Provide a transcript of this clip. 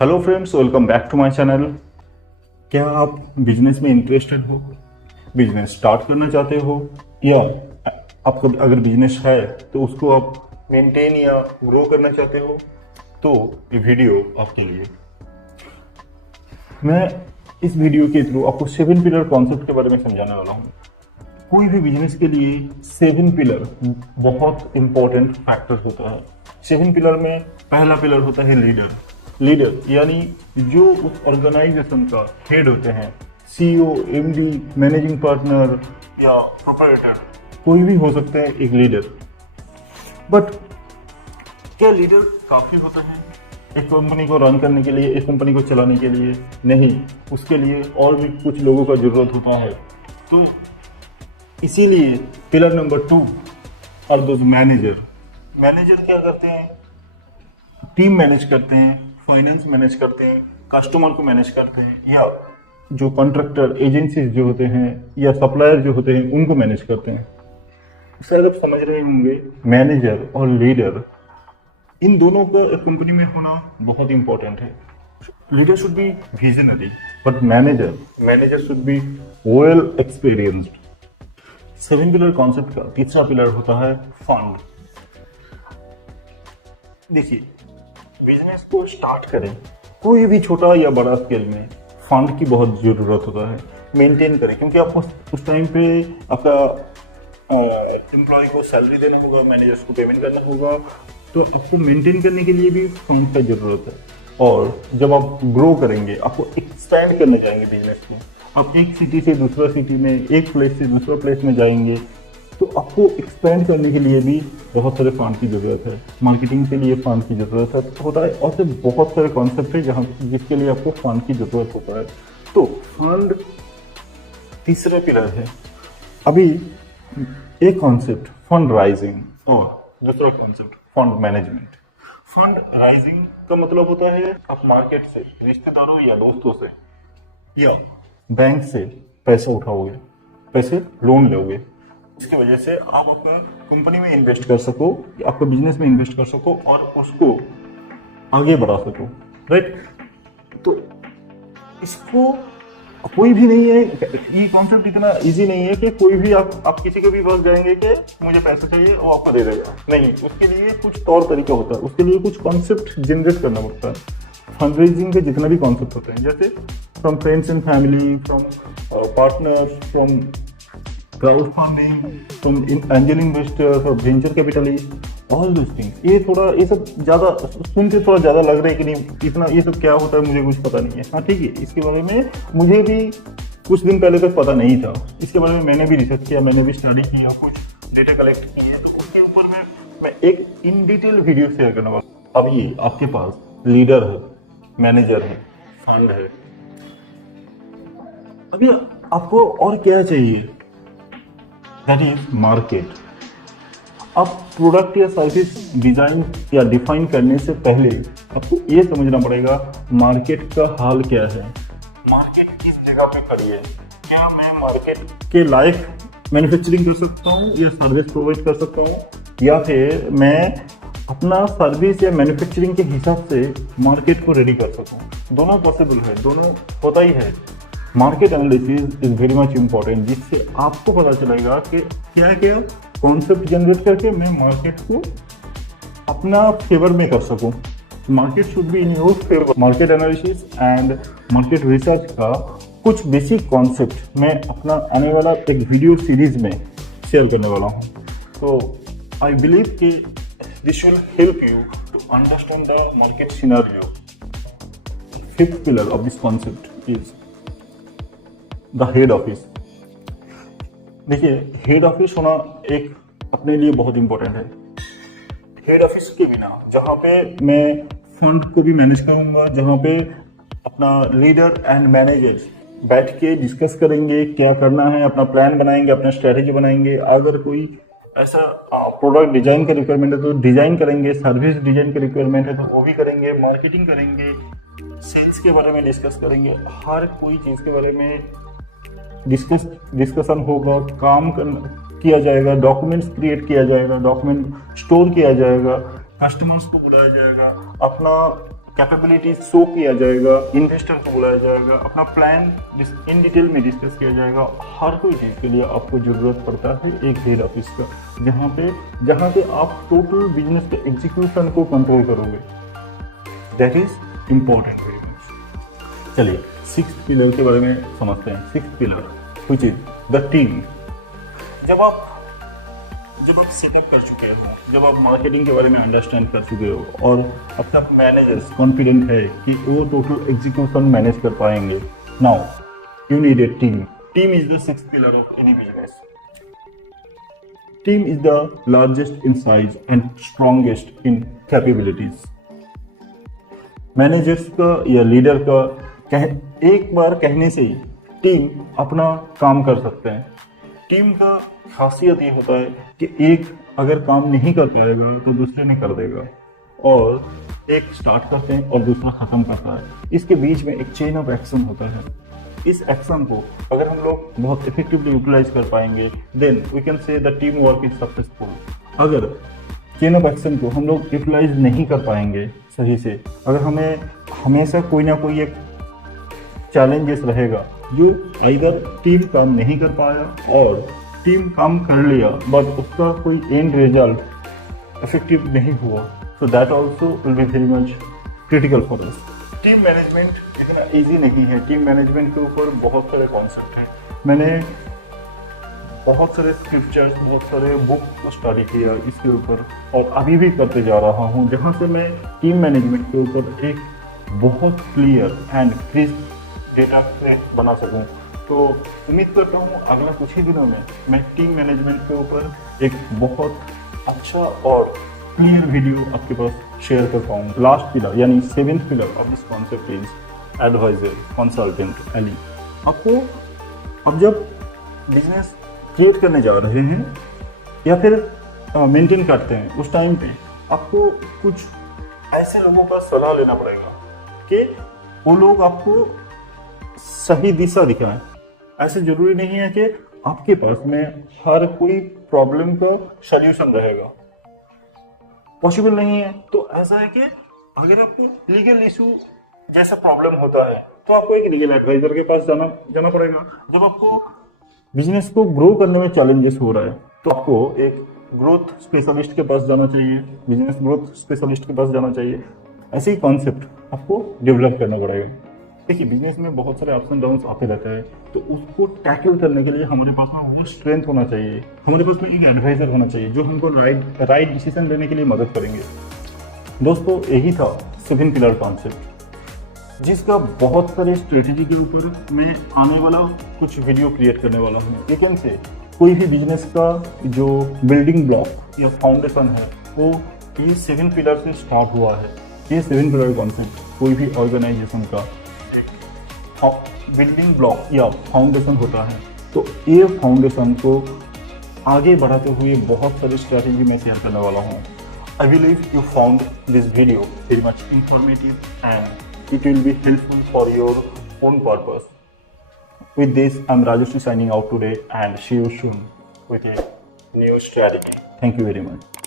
Hello friends, welcome back to my channel. क्या आप business में इंटरेस्टेड हो, बिजनेस स्टार्ट करना चाहते हो, या आपका अगर बिजनेस है तो उसको आप मेंटेन या ग्रो करना चाहते हो, तो ये वीडियो आपके लिए। मैं इस वीडियो के थ्रू आपको 7 पिलर कॉन्सेप्ट के बारे में समझाने वाला हूँ। कोई भी बिजनेस के लिए 7 पिलर बहुत इंपॉर्टेंट फैक्टर होता है। 7 पिलर में पहला पिलर होता है लीडर यानी जो उस ऑर्गेनाइजेशन का हेड होते हैं, सीईओ, एमडी, मैनेजिंग पार्टनर या प्रोप्राइटर, कोई भी हो सकते हैं एक लीडर। बट क्या लीडर काफी होता है एक कंपनी को रन करने के लिए, एक कंपनी को चलाने के लिए? नहीं, उसके लिए और भी कुछ लोगों का जरूरत होता है। तो इसीलिए pillar number 2 are those manager क्या करते हैं? टीम मैनेज करते हैं, फाइनेंस मैनेज करते हैं, कस्टमर को मैनेज करते हैं, या जो कॉन्ट्रैक्टर एजेंसीज जो होते हैं या सप्लायर जो होते हैं उनको मैनेज करते हैं। शायद आप समझ रहे होंगे, मैनेजर और लीडर इन दोनों का एक कंपनी में होना बहुत इंपॉर्टेंट है। Leader should be visionary, but manager should be well experienced. 7 pillar concept का तीसरा पिलर होता है फंड। देखिए, बिजनेस को स्टार्ट करें कोई भी छोटा या बड़ा स्केल में, फंड की बहुत जरूरत होता है। मेंटेन करें, क्योंकि आपको उस टाइम पे आपका एम्प्लॉय को सैलरी देना होगा, मैनेजर्स को पेमेंट करना होगा, तो आपको मेंटेन करने के लिए भी फंड का जरूरत है। और जब आप ग्रो करेंगे, आपको एक्सपैंड करने जाएंगे बिजनेस में, आप एक सिटी से दूसरा सिटी में, एक प्लेस से दूसरा प्लेस में जाएंगे, तो आपको एक्सपेंड करने के लिए भी बहुत सारे फंड की जरूरत है। मार्केटिंग के लिए फंड की जरूरत होता है, और बहुत सारे कॉन्सेप्ट है जहाँ जिसके लिए आपको फंड की जरूरत होता है। तो फंड तीसरे पिलर है। अभी एक कॉन्सेप्ट फंड राइजिंग और दूसरा concept fund management. Fund rising का मतलब होता है आप मार्केट से, रिश्तेदारों या दोस्तों से या बैंक से पैसा उठाओगे, पैसे लोन लोगे, इसकी वजह से आप अपना कंपनी में इन्वेस्ट कर सको, आपके बिजनेस में इन्वेस्ट कर सको और उसको आगे बढ़ा सको, राइट? तो इसको कोई भी नहीं है, ये कॉन्सेप्ट इतना इजी नहीं है कि कोई भी आप किसी के भी पास जाएंगे कि मुझे पैसे चाहिए वो आपको दे देगा। नहीं, उसके लिए कुछ तौर तरीका होता है, उसके लिए कुछ कॉन्सेप्ट जनरेट करना पड़ता है। फंड रेजिंग के जितना भी कॉन्सेप्ट होते हैं, जैसे from friends and family, from partners, from crowd funding, from angel investors और venture capitalist, all those things. ये सब ज्यादा सुन के थोड़ा ज्यादा लग रहा है कि नहीं, इतना ये सब क्या होता है मुझे कुछ पता नहीं है। हाँ ठीक है, इसके बारे में मुझे भी कुछ दिन पहले तक पता नहीं था। इसके बारे में मैंने भी रिसर्च किया, मैंने भी स्टडी किया, कुछ डेटा कलेक्ट किया, तो उसके ऊपर मैं एक इन डिटेल वीडियो शेयर करने वाला। अब ये आपके पास लीडर है, मैनेजर है, फंड है, अभी आपको और क्या चाहिए? That is market. अब प्रोडक्ट या सर्विस डिजाइन या डिफाइन करने से पहले आपको ये समझना पड़ेगा मार्केट का हाल क्या है, मार्केट किस जगह पे खड़ी है। क्या मैं मार्केट के लायक मैन्युफैक्चरिंग कर सकता हूँ या सर्विस प्रोवाइड कर सकता हूँ, या फिर मैं अपना सर्विस या मैन्युफैक्चरिंग के हिसाब से मार्केट को रेडी कर सकूँ। दोनों पॉसिबल है, दोनों होता ही है। Market analysis is very much important, जिससे आपको पता चलेगा कि क्या क्या कॉन्सेप्ट जनरेट करके मैं मार्केट को अपना फेवर में कर सकूं। Market should be in your favour. Market analysis and market research का कुछ बेसिक कॉन्सेप्ट मैं अपना आने वाला एक वीडियो सीरीज में शेयर करने वाला हूं। तो आई बिलीव कि this will help you to understand the market scenario. Fifth pillar of this concept is the head office. देखिए, हेड ऑफिस होना एक अपने लिए बहुत इंपॉर्टेंट है। हेड ऑफिस के बिना, जहां पे मैं फंड को भी मैनेज करूंगा, जहां पे अपना लीडर एंड मैनेजर्स बैठ के डिस्कस करेंगे क्या करना है, अपना प्लान बनाएंगे, अपना स्ट्रेटेजी बनाएंगे। अगर कोई ऐसा प्रोडक्ट डिजाइन का रिक्वायरमेंट है तो डिजाइन करेंगे, सर्विस डिजाइन का रिक्वायरमेंट है तो वो भी करेंगे, मार्केटिंग करेंगे, सेल्स के बारे में डिस्कस करेंगे, हर कोई चीज के बारे में डिस्कशन होगा, काम किया जाएगा, डॉक्यूमेंट्स क्रिएट किया जाएगा, डॉक्यूमेंट स्टोर किया जाएगा, कस्टमर्स को बुलाया जाएगा, अपना कैपेबिलिटी शो किया जाएगा, इन्वेस्टर को बुलाया जाएगा, अपना प्लान इन डिटेल में डिस्कस किया जाएगा। हर कोई चीज़ के लिए आपको ज़रूरत पड़ता है एक हेड ऑफिस का, जहाँ पे आप टोटल बिजनेस के एग्जीक्यूशन को कंट्रोल करोगे। That is important very much. चलिए 6th पिलर के बारे में समझते हैं। 6th pillar which is the team. जब आप सेटअप कर चुके हो, जब आप मार्केटिंग के बारे में अंडरस्टैंड कर चुके हो और अपना मैनेजर्स कॉन्फिडेंट है कि वो टोटल एग्जीक्यूशन मैनेज कर पाएंगे, now you need a team. Team is the 6th pillar of any business. Team is the largest in size and strongest in capabilities. Managers का या लीडर का एक बार कहने से ही टीम अपना काम कर सकते हैं। टीम का खासियत ये होता है कि एक अगर काम नहीं कर पाएगा तो दूसरे ने कर देगा, और एक स्टार्ट करते हैं और दूसरा खत्म करता है। इसके बीच में एक चेन ऑफ एक्शन होता है। इस एक्शन को अगर हम लोग बहुत इफेक्टिवली यूटिलाइज कर पाएंगे, then we can say the team work is successful. अगर चेन ऑफ एक्शन को हम लोग यूटिलाइज नहीं कर पाएंगे सही से, अगर हमें हमेशा कोई ना कोई एक चैलेंजेस रहेगा जो आइदर टीम काम नहीं कर पाया और टीम काम कर लिया बट उसका कोई एंड रिजल्ट इफेक्टिव नहीं हुआ, so that also will be very much critical for us. Team management इतना इजी नहीं है। टीम मैनेजमेंट के ऊपर बहुत सारे कॉन्सेप्ट हैं। मैंने बहुत सारे स्क्रिप्चर्स, बहुत सारे बुक स्टडी किया इसके ऊपर और अभी भी करते जा रहा हूँ, जहाँ से मैं टीम मैनेजमेंट के ऊपर एक बहुत क्लियर एंड क्रिस्प डेटा बना सकूं। तो उम्मीद करता हूं अगला कुछ ही दिनों में मैं टीम मैनेजमेंट के ऊपर एक बहुत अच्छा और क्लियर वीडियो आपके पास शेयर कर पाऊंगा। लास्ट पिलर यानी 7th pillar of this concept is advisor, consultant, ally. आपको अब जब बिजनेस क्रिएट करने जा रहे हैं या फिर मेंटेन करते हैं, उस टाइम पे आपको कुछ ऐसे लोगों का सलाह लेना पड़ेगा कि वो लोग आपको सही दिशा दिखाएं। ऐसे जरूरी नहीं है कि आपके पास में हर कोई प्रॉब्लम का सॉल्यूशन रहेगा, पॉसिबल नहीं है। तो ऐसा है कि अगर आपको लीगल इशू जैसा प्रॉब्लम होता है तो आपको एक लीगल एडवाइजर के पास जाना पड़ेगा। जब आपको बिजनेस को ग्रो करने में चैलेंजेस हो रहा है तो आपको एक ग्रोथ स्पेशलिस्ट के पास जाना चाहिए, बिजनेस ग्रोथ स्पेशलिस्ट के पास जाना चाहिए। ऐसे ही कॉन्सेप्ट आपको डेवलप करना पड़ेगा। देखिए बिजनेस में बहुत सारे अप्स एंड डाउन्स आते रहते हैं, तो उसको टैकल करने के लिए हमारे पास में वो स्ट्रेंथ होना चाहिए, हमारे पास में एक एडवाइजर होना चाहिए जो हमको राइट डिसीजन लेने के लिए मदद करेंगे। दोस्तों यही था 7 पिलर कॉन्सेप्ट, जिसका बहुत सारे स्ट्रेटेजी के ऊपर मैं आने वाला कुछ वीडियो क्रिएट करने वाला हूँ। लेकिन से कोई भी बिजनेस का जो बिल्डिंग ब्लॉक या फाउंडेशन है वो ये 7 पिलर से स्टार्ट हुआ है। ये 7 पिलर कॉन्सेप्ट कोई भी ऑर्गेनाइजेशन का बिल्डिंग ब्लॉक या फाउंडेशन होता है, तो ये फाउंडेशन को आगे बढ़ाते हुए बहुत सारी स्ट्रैटेजी मैं शेयर करने वाला हूँ। I believe you found this video very much informative and it will be helpful for your own purpose. With this, I'm Rajesh signing out today and see you soon with a new strategy. Thank you very much.